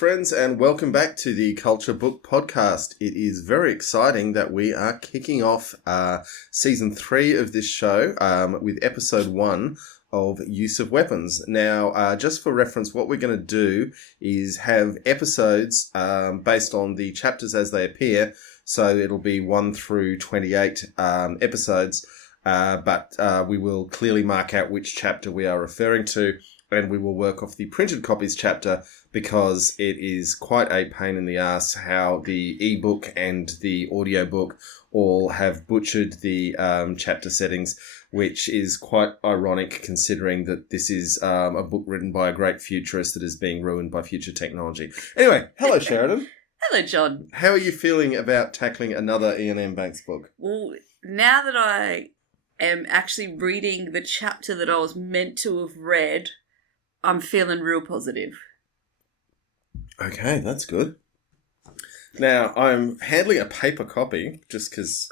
friends, and welcome back to the Culture Book Podcast. It is very exciting that we are kicking off Season 3 of this show with Episode 1 of Use of Weapons. Now, just for reference, what we're going to do is have episodes based on the chapters as they appear. So it'll be 1 through 28 episodes, but we will clearly mark out which chapter we are referring to, and we will work off the printed copies chapter because it is quite a pain in the ass how the ebook and the audiobook all have butchered the chapter settings, which is quite ironic considering that this is a book written by a great futurist that is being ruined by future technology. Anyway, hello Sheridan. Hello John. How are you feeling about tackling another Ian M. Banks book? Well, now that I am actually reading the chapter that I was meant to have read, I'm feeling real positive. Okay, that's good. Now, I'm handling a paper copy just because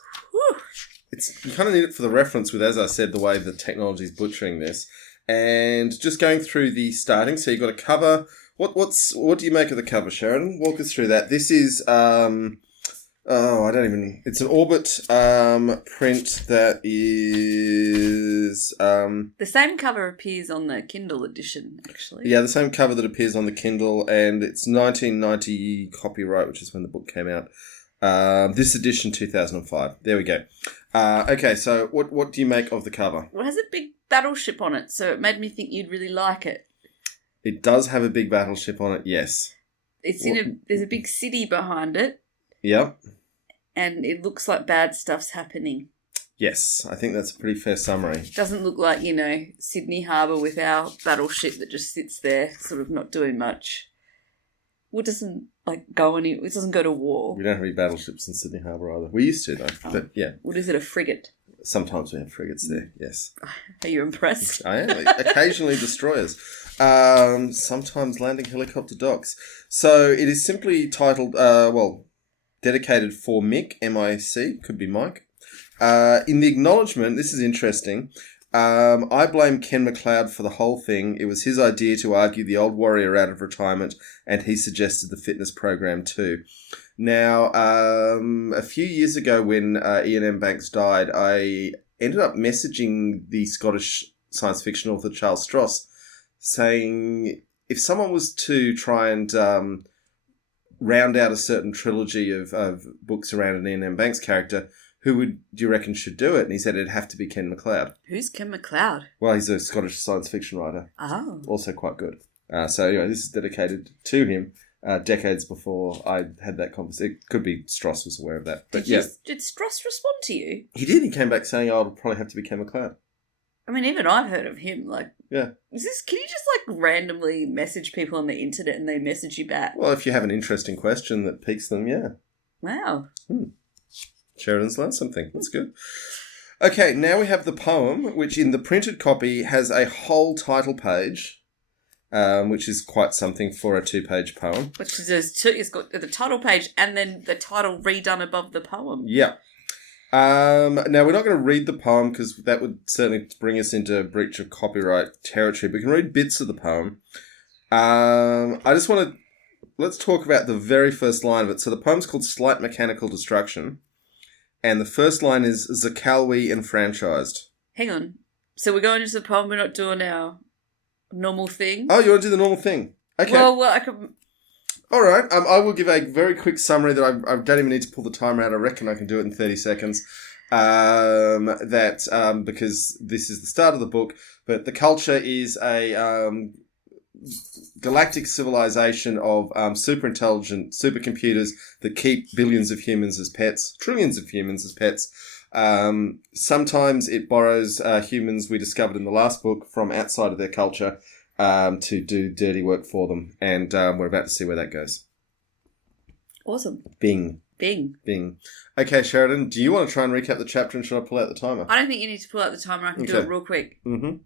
you kind of need it for the reference with, as I said, the way the technology is butchering this. And just going through the starting, so you've got a cover. What do you make of the cover, Sharon? Walk us through that. This is it's an Orbit print that is the same cover appears on the Kindle edition, actually. Yeah, the same cover that appears on the Kindle, and it's 1990 copyright, which is when the book came out. This edition 2005. There we go. Okay, so what do you make of the cover? Well, it has a big battleship on it, so it made me think you'd really like it. It does have a big battleship on it, yes. There's a big city behind it. Yep. And it looks like bad stuff's happening. Yes, I think that's a pretty fair summary. It doesn't look like, Sydney Harbour with our battleship that just sits there, sort of not doing much. Well, it doesn't it doesn't go to war. We don't have any battleships in Sydney Harbour either. We used to though, but yeah. What is it, a frigate? Sometimes we have frigates there, yes. Are you impressed? I am. Occasionally destroyers. Sometimes landing helicopter docks. So it is simply titled, dedicated for Mick, M-I-C, could be Mike. In the acknowledgement, this is interesting. I blame Ken MacLeod for the whole thing. It was his idea to argue the old warrior out of retirement, and he suggested the fitness program too. Now, a few years ago when Ian M. Banks died, I ended up messaging the Scottish science fiction author Charles Stross, saying if someone was to try and round out a certain trilogy of books around an Ian M. Banks character, who do you reckon should do it? And he said it'd have to be Ken MacLeod. Who's Ken MacLeod? Well, he's a Scottish science fiction writer. Oh. Also quite good. So anyway, this is dedicated to him decades before I had that conversation. It could be Stross was aware of that. But did Stross respond to you? He did. He came back saying, it'll probably have to be Ken MacLeod. I mean, even I've heard of him. Yeah. Can you just randomly message people on the internet and they message you back? Well, if you have an interesting question that piques them, yeah. Wow. Sheridan's learned something. That's good. Okay, now we have the poem, which in the printed copy has a whole title page, which is quite something for a 2-page poem. Which is it's got the title page and then the title redone above the poem. Yeah. Now, we're not going to read the poem because that would certainly bring us into breach of copyright territory. We can read bits of the poem. Let's talk about the very first line of it. So the poem's called Slight Mechanical Destruction. And the first line is Zakalwi enfranchised. Hang on. So we're going into the poem, we're not doing our normal thing? Oh, you want to do the normal thing? Okay. Well, I could... All right. I will give a very quick summary that I don't even need to pull the timer out. I reckon I can do it in 30 seconds. Because this is the start of the book, but the culture is a galactic civilization of super intelligent supercomputers that keep billions of humans as pets, trillions of humans as pets. Sometimes it borrows humans we discovered in the last book from outside of their culture to do dirty work for them. And we're about to see where that goes. Awesome. Bing. Okay, Sheridan, do you want to try and recap the chapter and should I pull out the timer? I don't think you need to pull out the timer. I can do it real quick. Mm-hmm.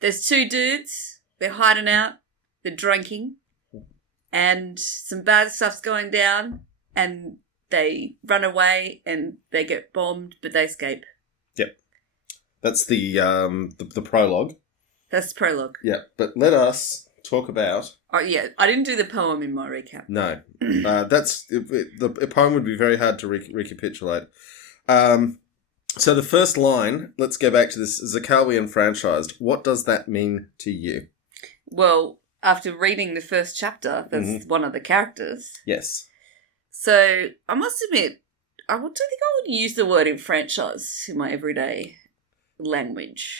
There's 2 dudes. They're hiding out. They're drinking. And some bad stuff's going down. And they run away and they get bombed, but they escape. Yep. That's the prologue. That's the prologue. Yeah, but let us talk about. Oh, yeah, I didn't do the poem in my recap. No. The poem would be very hard to recapitulate. So the first line, let's go back to this, Zakawi enfranchised. What does that mean to you? Well, after reading the first chapter, there's one of the characters. Yes. So I must admit, I don't think I would use the word enfranchise in my everyday language.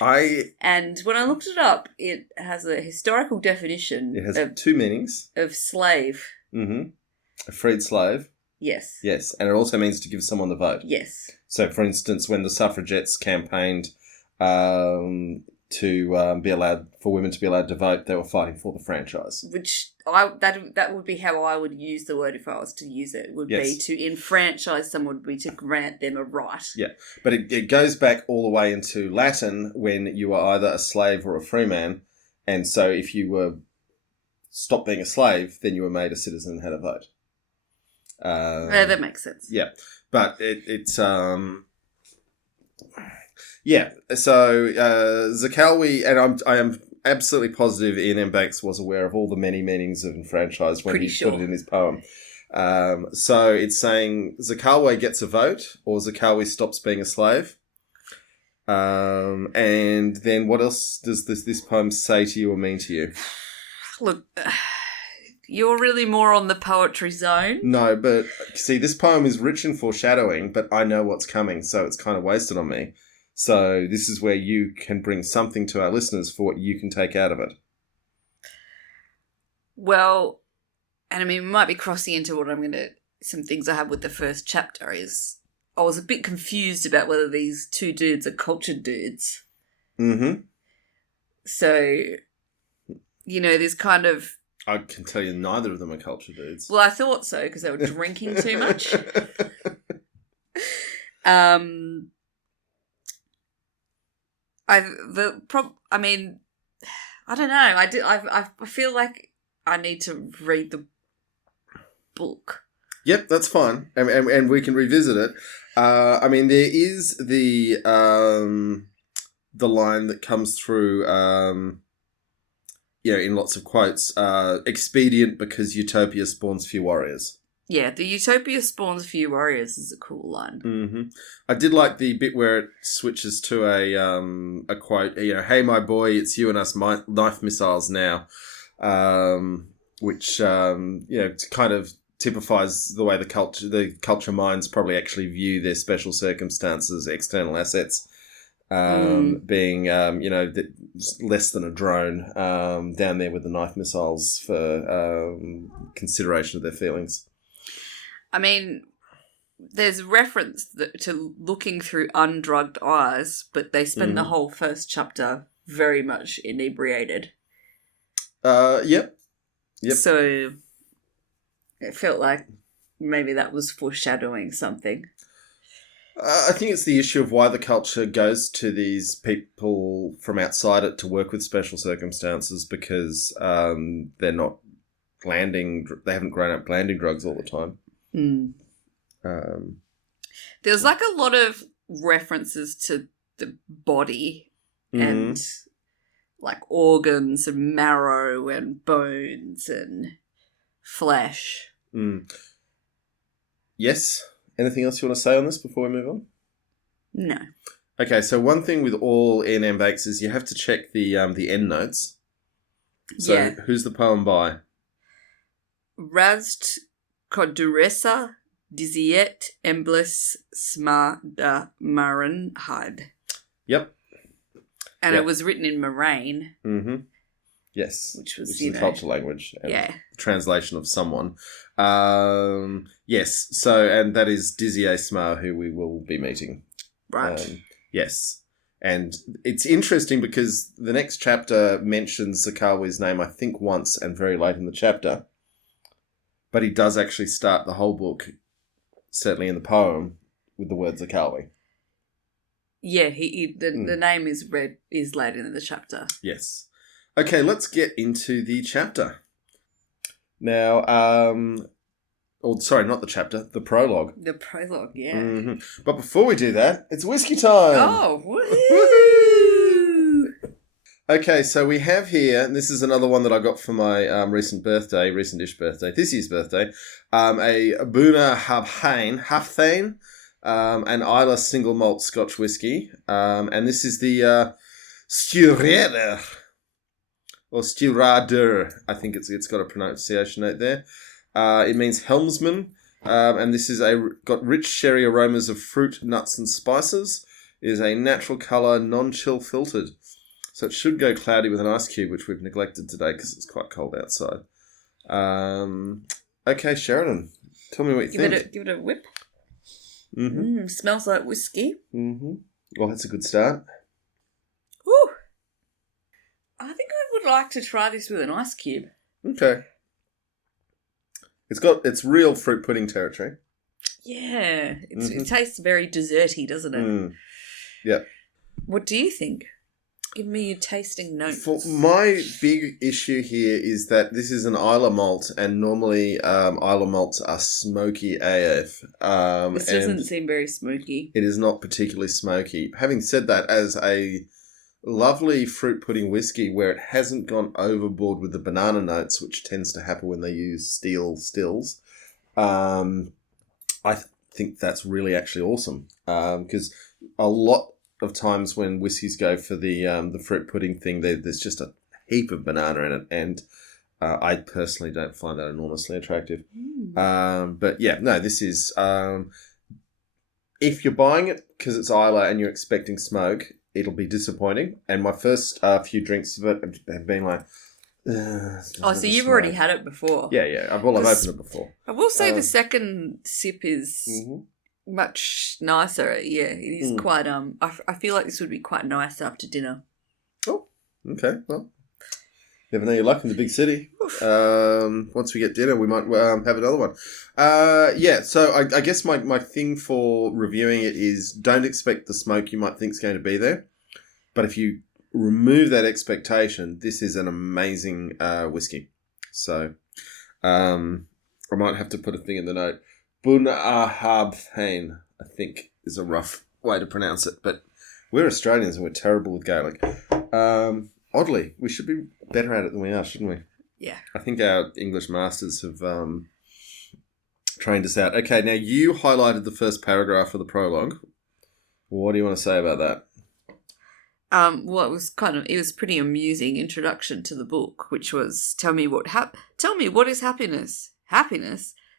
And when I looked it up, it has a historical definition. It has two meanings. Of slave. Mm-hmm. A freed slave. Yes. Yes, and it also means to give someone the vote. Yes. So, for instance, when the suffragettes campaigned to be allowed for women to be allowed to vote, they were fighting for the franchise. Which that would be how I would use the word if I was to use it. Would be to enfranchise someone, would be to grant them a right. Yeah, but it goes back all the way into Latin when you were either a slave or a free man, and so if you were stopped being a slave, then you were made a citizen and had a vote. That makes sense. Yeah, but it's yeah. So Zakawi, and I am absolutely positive Ian M. Banks was aware of all the many meanings of enfranchised when put it in his poem. So it's saying Zakawi gets a vote, or Zakawi stops being a slave. And then what else does this poem say to you or mean to you? Look, you're really more on the poetry zone. No, but see, this poem is rich in foreshadowing, but I know what's coming, so it's kind of wasted on me. So this is where you can bring something to our listeners for what you can take out of it. Well, and I mean, we might be crossing into some things I have with the first chapter is I was a bit confused about whether these two dudes are cultured dudes. Mm-hmm. So, this kind of... I can tell you neither of them are cultured dudes. Well, I thought so because they were drinking too much. I don't know. I feel like I need to read the book. Yep, that's fine, and we can revisit it. There is the line that comes through, in lots of quotes. Expedient because utopia spawns few warriors. Yeah, the utopia spawns few warriors is a cool line. Mm-hmm. I did like the bit where it switches to a quote. Hey, my boy, it's you and us, knife missiles now, which kind of typifies the way the culture minds probably actually view their special circumstances, external assets, being less than a drone down there with the knife missiles for consideration of their feelings. I mean, there's reference to looking through undrugged eyes, but they spend the whole first chapter very much inebriated. Yep. So it felt like maybe that was foreshadowing something. I think it's the issue of why the culture goes to these people from outside it to work with special circumstances because they're not they haven't grown up landing drugs all the time. There's like a lot of references to the body and like organs and marrow and bones and flesh. Yes. Anything else you want to say on this before we move on? No. Okay, so one thing with all Ian M. Banks is you have to check the end notes. So who's the poem by? Rast Koduresa Diziet Emblis Sma da Maranhad. Yep. And it was written in Moraine. Mm-hmm. Yes. Which was the cultural language. And translation of someone. Yes. So, and that is Dizier Smar, who we will be meeting. Right. Yes. And it's interesting because the next chapter mentions Zakawi's name, I think, once and very late in the chapter. But he does actually start the whole book, certainly in the poem, with the word Zakawi. Yeah, the name is late in the chapter. Yes. Okay, let's get into the chapter. Now, sorry, not the chapter, the prologue. The prologue, yeah. Mm-hmm. But before we do that, it's whiskey time. Oh, Okay, so we have here, and this is another one that I got for my recent-ish birthday, this year's birthday, a Buna Halfthane, an Isla single malt Scotch whiskey, and this is the Sturader, or Sturader, I think it's got a pronunciation note there. It means helmsman, and this is got rich sherry aromas of fruit, nuts, and spices. It is a natural colour, non-chill filtered. So it should go cloudy with an ice cube, which we've neglected today because it's quite cold outside. Okay, Sheridan, tell me what you think. Give it a whip. Mm-hmm. Smells like whiskey. Mm-hmm. Well, that's a good start. Ooh. I think I would like to try this with an ice cube. Okay. It's real fruit pudding territory. Yeah. It tastes very desserty, doesn't it? Mm. Yeah. What do you think? Give me your tasting notes. For my big issue here is that this is an Isla malt, and normally Isla malts are smoky AF. This doesn't seem very smoky. It is not particularly smoky. Having said that, as a lovely fruit pudding whiskey where it hasn't gone overboard with the banana notes, which tends to happen when they use steel stills, I think that's really actually awesome. Because a lot of times when whiskies go for the fruit pudding thing, there's just a heap of banana in it, and I personally don't find that enormously attractive. But yeah, no, this is if you're buying it because it's Isla and you're expecting smoke, it'll be disappointing. And my first few drinks of it have been like, so you've already had it before? Yeah. I've opened it before. I will say the second sip is much nicer. Yeah, it is quite. I feel like this would be quite nice after dinner. Oh, okay. Well, never know your luck in the big city. Once we get dinner, we might have another one. Yeah. So I guess my thing for reviewing it is don't expect the smoke you might think is going to be there, but if you remove that expectation, this is an amazing whiskey. So I might have to put a thing in the note. Bunaharbhain, I think, is a rough way to pronounce it. But we're Australians and we're terrible with Gaelic. Oddly, we should be better at it than we are, shouldn't we? Yeah. I think our English masters have trained us out. Okay, now you highlighted the first paragraph of the prologue. What do you want to say about that? Well, it was pretty amusing introduction to the book, which was tell me what is happiness?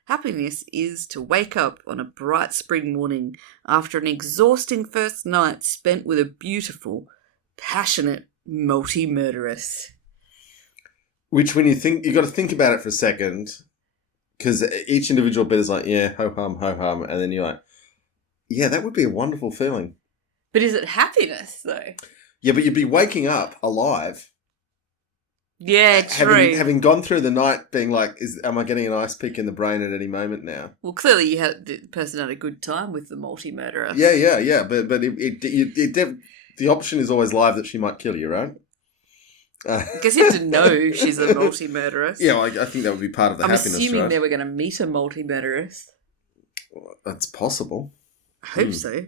Happiness is to wake up on a bright spring morning after an exhausting first night spent with a beautiful, passionate multi-murderess. Which, when you got to think about it for a second, because each individual bit is like, yeah, ho-hum, and then you're like, yeah, that would be a wonderful feeling. But is it happiness, though? Yeah, but you'd be waking up alive. Yeah, true. Having gone through the night being like, am I getting an ice pick in the brain at any moment now? Well, clearly the person had a good time with the multi-murderer. Yeah. But the option is always live that she might kill you, right? I guess you have to know she's a multi-murderess. Yeah, well, I think that would be part of the happiness, right? I'm assuming they were going to meet a multi-murderess. Well, that's possible. I hope so.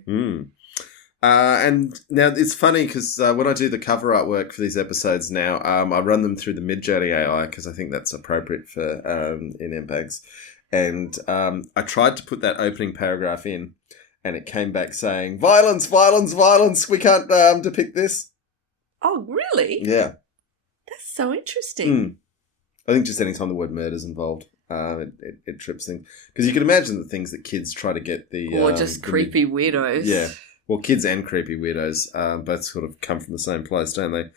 And now it's funny because when I do the cover artwork for these episodes now, I run them through the Midjourney AI because I think that's appropriate for in MPEGs. And I tried to put that opening paragraph in, and it came back saying, violence, we can't depict this. Oh, really? Yeah. That's so interesting. I think just anytime the word murder's involved, it trips things. Because you can imagine the things that kids try to get or just creepy weirdos. Yeah. Well, kids and creepy weirdos both sort of come from the same place, don't they?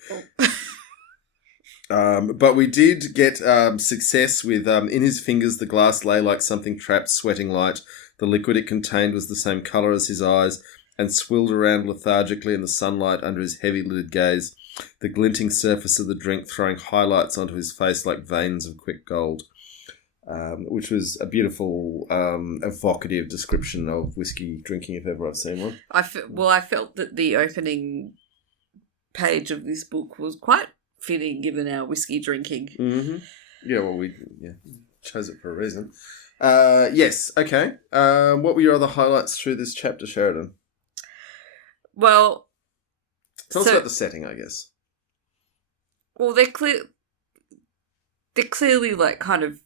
But we did get success with, in his fingers the glass lay like something trapped, sweating light. The liquid it contained was the same colour as his eyes and swirled around lethargically in the sunlight under his heavy-lidded gaze, the glinting surface of the drink throwing highlights onto his face like veins of quick gold. Which was a beautiful, evocative description of whiskey drinking, if ever I've seen one. I felt that the opening page of this book was quite fitting given our whiskey drinking. Mm-hmm. Yeah, well, we chose it for a reason. Yes, okay. What were your other highlights through this chapter, Sheridan? Well... Tell us about the setting, I guess. Well, they're clearly like kind of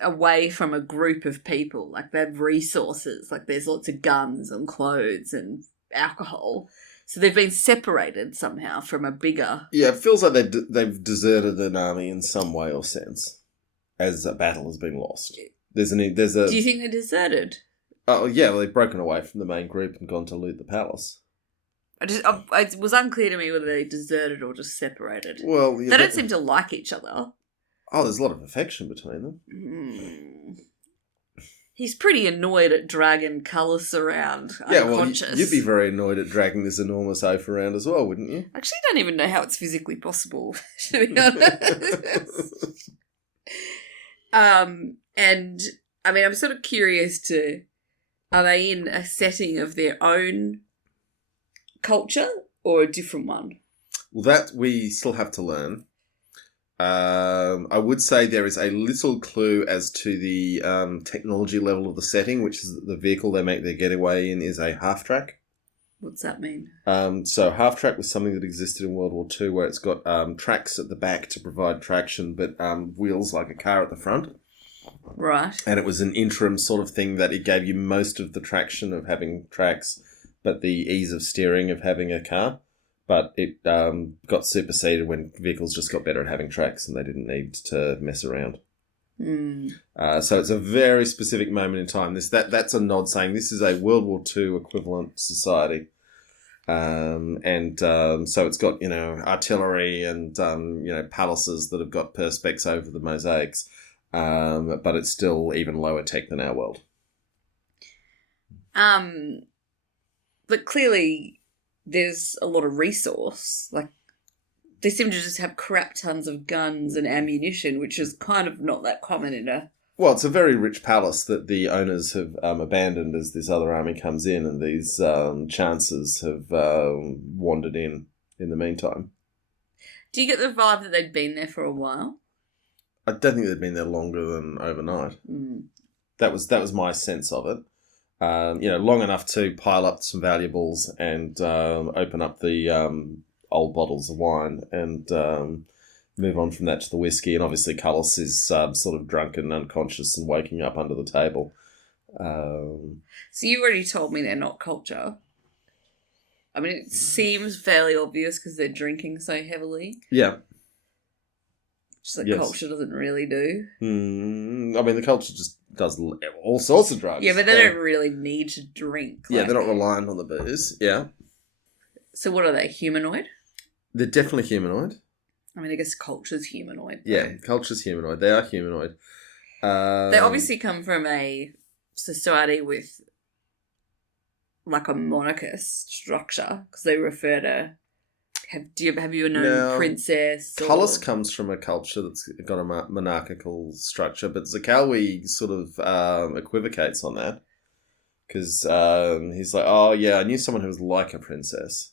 away from a group of people. Like they have resources. Like there's lots of guns and clothes and alcohol. So they've been separated somehow from a bigger... Yeah, it feels like they've deserted an army in some way or sense as a battle has been lost. Do you think they deserted? Oh, yeah, well, they've broken away from the main group and gone to loot the palace. It was unclear to me whether they deserted or just separated. Well, yeah, they don't seem to like each other. Oh, there's a lot of affection between them. He's pretty annoyed at dragging Cullis around unconscious. Well, you'd be very annoyed at dragging this enormous oaf around as well, wouldn't you? Actually, I don't even know how it's physically possible, to be honest. And, I mean, I'm sort of curious are they in a setting of their own culture or a different one? Well, that we still have to learn. I would say there is a little clue as to the technology level of the setting, which is the vehicle they make their getaway in is a half-track. What's that mean? So half-track was something that existed in World War II where it's got tracks at the back to provide traction, but wheels like a car at the front. Right. And it was an interim sort of thing that it gave you most of the traction of having tracks, but the ease of steering of having a car. But it got superseded when vehicles just got better at having tracks and they didn't need to mess around. So it's a very specific moment in time. That's a nod saying this is a World War II equivalent society. So it's got, artillery and, palaces that have got perspex over the mosaics. But it's still even lower tech than our world. But clearly there's a lot of resource. Like, they seem to just have crap tons of guns and ammunition, which is kind of not that common in a... Well, it's a very rich palace that the owners have abandoned as this other army comes in, and these chances have wandered in the meantime. Do you get the vibe that they'd been there for a while? I don't think they'd been there longer than overnight. That was my sense of it. Long enough to pile up some valuables and open up the old bottles of wine and move on from that to the whiskey. And obviously Cullis is sort of drunken and unconscious and waking up under the table. So you already told me they're not culture. I mean, it seems fairly obvious because they're drinking so heavily. Yeah. Just like culture doesn't really do. I mean, the culture just does all sorts of drugs. Yeah, but they don't really need to drink. Yeah, they're not reliant on the booze. Yeah. So what are they, humanoid? They're definitely humanoid. I mean, I guess culture's humanoid. Yeah, culture's humanoid. They are humanoid. They obviously come from a society with like a monarchist structure because they refer to... Have you known princess? Cullis comes from a culture that's got a monarchical structure, but Zakawi sort of equivocates on that because he's like, oh yeah, I knew someone who was like a princess.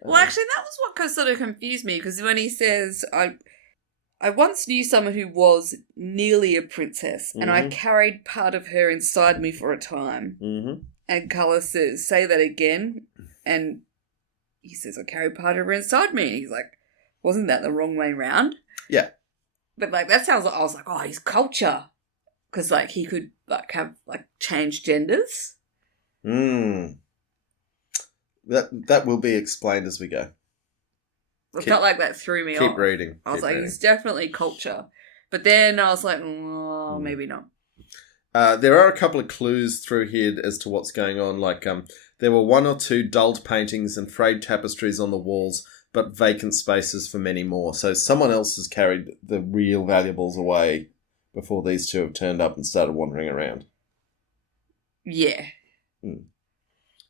Well, actually, that was what sort of confused me because when he says, I once knew someone who was nearly a princess and I carried part of her inside me for a time. And Cullis says, say that again, and he says, I carried part of her inside me. And he's like, wasn't that the wrong way round? Yeah. But, like, that sounds like, I was like, oh, he's culture. Because, like, he could, like, have, like, changed genders. That will be explained as we go. I felt like that threw me off. Keep reading. I was like, he's definitely culture. But then I was like, oh, maybe not. There are a couple of clues through here as to what's going on. Like, there were one or two dulled paintings and frayed tapestries on the walls, but vacant spaces for many more. So someone else has carried the real valuables away before these two have turned up and started wandering around. Yeah.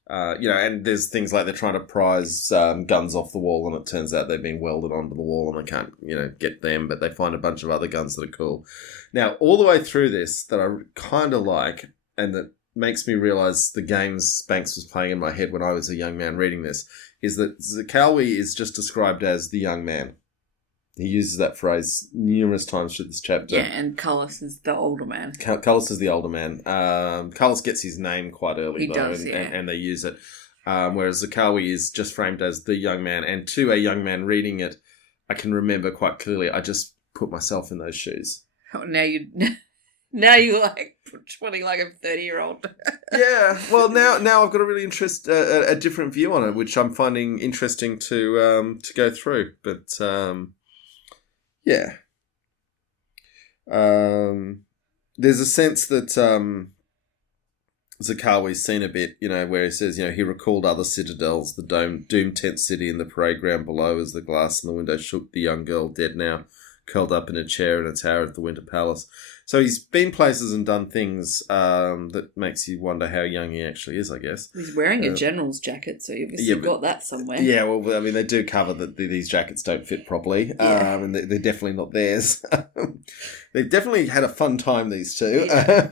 And there's things like they're trying to prize guns off the wall, and it turns out they've been welded onto the wall and they can't, get them, but they find a bunch of other guns that are cool. Now, all the way through this that I kind of like, and that makes me realise the games Banks was playing in my head when I was a young man reading this, is that Zakawi is just described as the young man. He uses that phrase numerous times through this chapter. Yeah, and Cullis is the older man. Cullis is the older man. Cullis gets his name quite early, he does, yeah. and they use it. whereas Zakawi is just framed as the young man. And to a young man reading it, I can remember quite clearly, I just put myself in those shoes. Oh, now you like portraying like a 30-year-old. Yeah, well, now I've got a really a different view on it, which I'm finding interesting to go through. But yeah, there's a sense that Zakawi's seen a bit, where he says, he recalled other citadels, the doomed tent city and the parade ground below as the glass in the window shook. The young girl, dead now, curled up in a chair in a tower at the Winter Palace. So he's been places and done things that makes you wonder how young he actually is, I guess. He's wearing a general's jacket, so you've obviously got that somewhere. Yeah, well, I mean, they do cover that these jackets don't fit properly, and they're definitely not theirs. They've definitely had a fun time, these two. Yeah.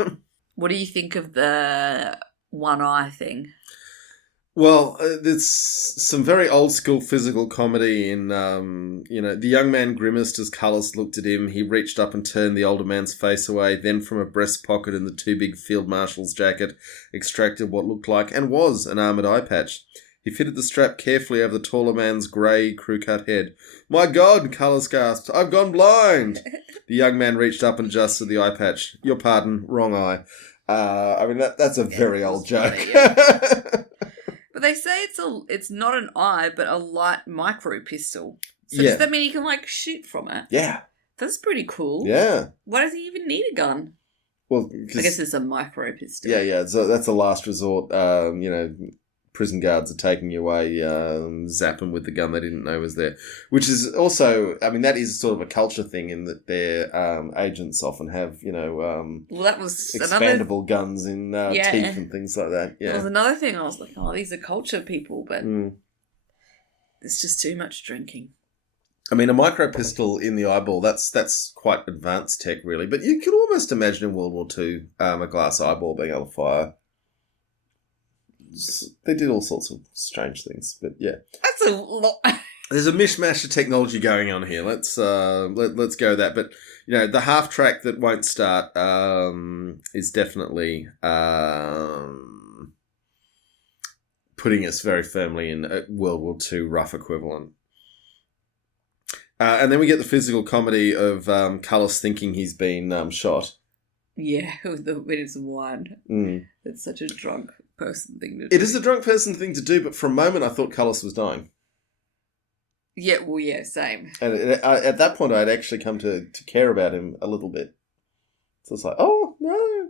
What do you think of the one eye thing? Well, there's some very old school physical comedy in, the young man grimaced as Cullis looked at him. He reached up and turned the older man's face away. Then from a breast pocket in the too big field marshal's jacket, extracted what looked like and was an armoured eye patch. He fitted the strap carefully over the taller man's grey, crew-cut head. "My God," Cullis gasped, "I've gone blind." The young man reached up and adjusted the eye patch. "Your pardon, wrong eye." That's a very old joke. Funny, yeah. But they say it's not an eye, but a light micro pistol. So does that mean you can shoot from it? Yeah. That's pretty cool. Yeah. Why does he even need a gun? Well, I guess it's a micro pistol. Yeah. So that's a last resort. Prison guards are taking you away, zap them with the gun they didn't know was there. Which is also, that is sort of a culture thing in that their agents often have, well, that was expandable guns in teeth and things like that. Yeah. That was another thing. I was like, oh, these are culture people, but it's just too much drinking. A micro pistol in the eyeball, that's quite advanced tech, really. But you could almost imagine in World War II a glass eyeball being able to fire. They did all sorts of strange things, but yeah. That's a lot. There's a mishmash of technology going on here. Let's go with that. But, the half track that won't start is definitely putting us very firmly in a World War II rough equivalent. And then we get the physical comedy of Cullis thinking he's been shot. Yeah, with the minutes of wine. It's such a drunk person thing to do. It is a drunk person thing to do, but for a moment I thought Cullis was dying. Yeah, well, yeah, same. And at that point I'd actually come to care about him a little bit. So it's like, oh, no.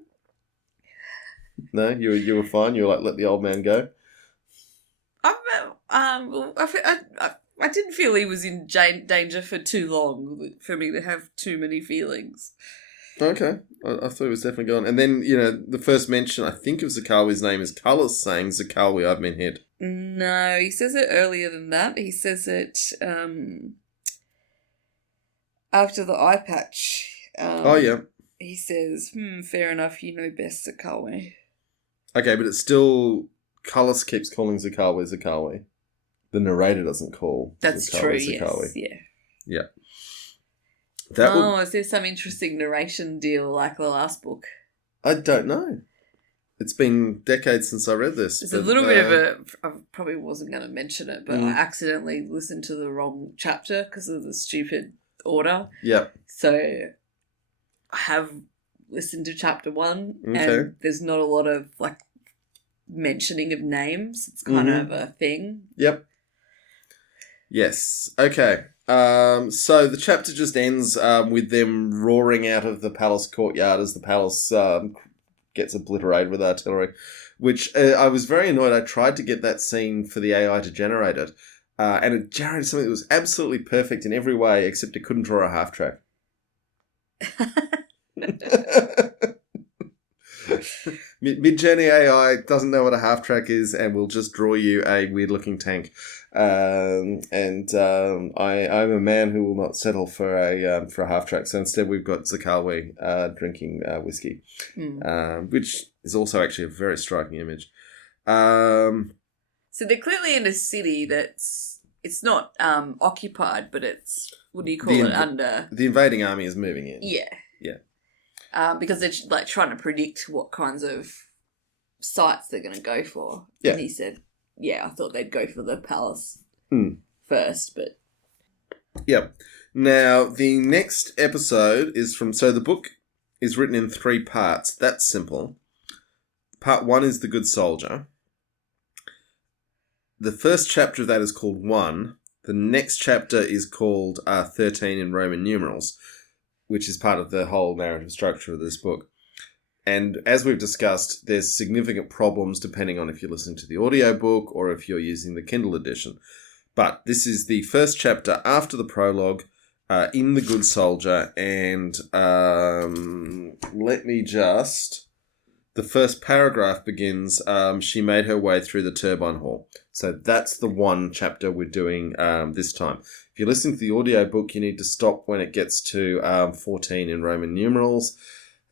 No, you were fine. You were like, let the old man go. I didn't feel he was in danger for too long for me to have too many feelings. Okay. I thought he was definitely gone. And then, the first mention, I think, of Zakawi's name is Cullis saying, "Zakawi, I've been hit." No, he says it earlier than that. He says it after the eye patch. Oh, yeah. He says, fair enough, you know best, Zakawi. Okay, but it's still... Cullis keeps calling Zakawi. The narrator doesn't call That's Zakawi true, Zakawi. yes. Yeah. Is there some interesting narration deal like the last book? I don't know. It's been decades since I read this. It's a little bit of I probably wasn't going to mention it, but I accidentally listened to the wrong chapter because of the stupid order. Yeah. So I have listened to chapter 1 and there's not a lot of mentioning of names. It's kind of a thing. Yep. Yes. Okay. So the chapter just ends with them roaring out of the palace courtyard as the palace gets obliterated with artillery, which I was very annoyed. I tried to get that scene for the AI to generate it, and it generated something that was absolutely perfect in every way, except it couldn't draw a half track. Mid-Journey AI doesn't know what a half track is and will just draw you a weird-looking tank. I'm a man who will not settle for a half track. So instead, we've got Zakawi drinking whiskey, which is also actually a very striking image. So they're clearly in a city it's not occupied, but it's, what do you call it, under... The invading army is moving in. Yeah. Yeah. Because they're trying to predict what kinds of sites they're going to go for. Yeah. And he said I thought they'd go for the palace Hmm. first, but... Yep. Now, the next episode is from... So the book is written in 3 parts. That's simple. Part 1 is The Good Soldier. The first chapter of that is called 1. The next chapter is called 13 in Roman numerals, which is part of the whole narrative structure of this book. And as we've discussed, there's significant problems depending on if you're listening to the audiobook or if you're using the Kindle edition. But this is the first chapter after the prologue in The Good Soldier. And let me just... The first paragraph begins, she made her way through the turbine hall. So that's the 1 chapter we're doing this time. If you're listening to the audiobook, you need to stop when it gets to 14 in Roman numerals.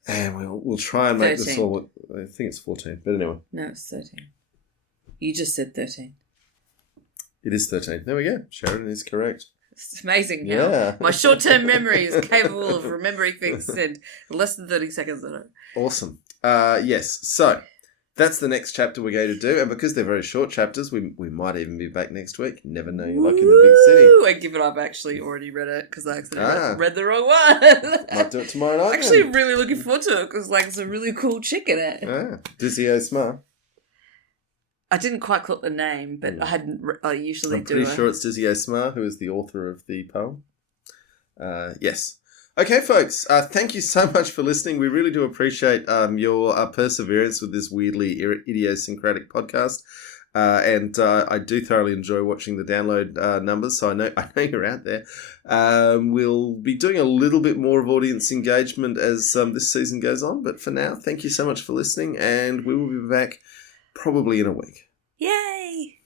And we'll try and make 13. This all... I think it's 14, but anyway. No, it's 13. You just said 13. It is 13. There we go. Sheridan is correct. It's amazing how my short-term memory is capable of remembering things in less than 30 seconds. Awesome. Yes, so that's the next chapter we're going to do. And because they're very short chapters, we might even be back next week. Never know your luck in the big city. I give it up. I've actually already read it because I accidentally read the wrong one. Might do it tomorrow night. Actually, really looking forward to it because there's a really cool chick in it. Dizzy O'Smar. I didn't quite clock the name, but I hadn't. I usually I'm pretty sure it's Dizzy O'Smar, who is the author of the poem. Yes. Okay, folks. Thank you so much for listening. We really do appreciate your perseverance with this weirdly idiosyncratic podcast. And I do thoroughly enjoy watching the download numbers, so I know you're out there. We'll be doing a little bit more of audience engagement as this season goes on, but for now, thank you so much for listening, and we will be back probably in a week. Yay!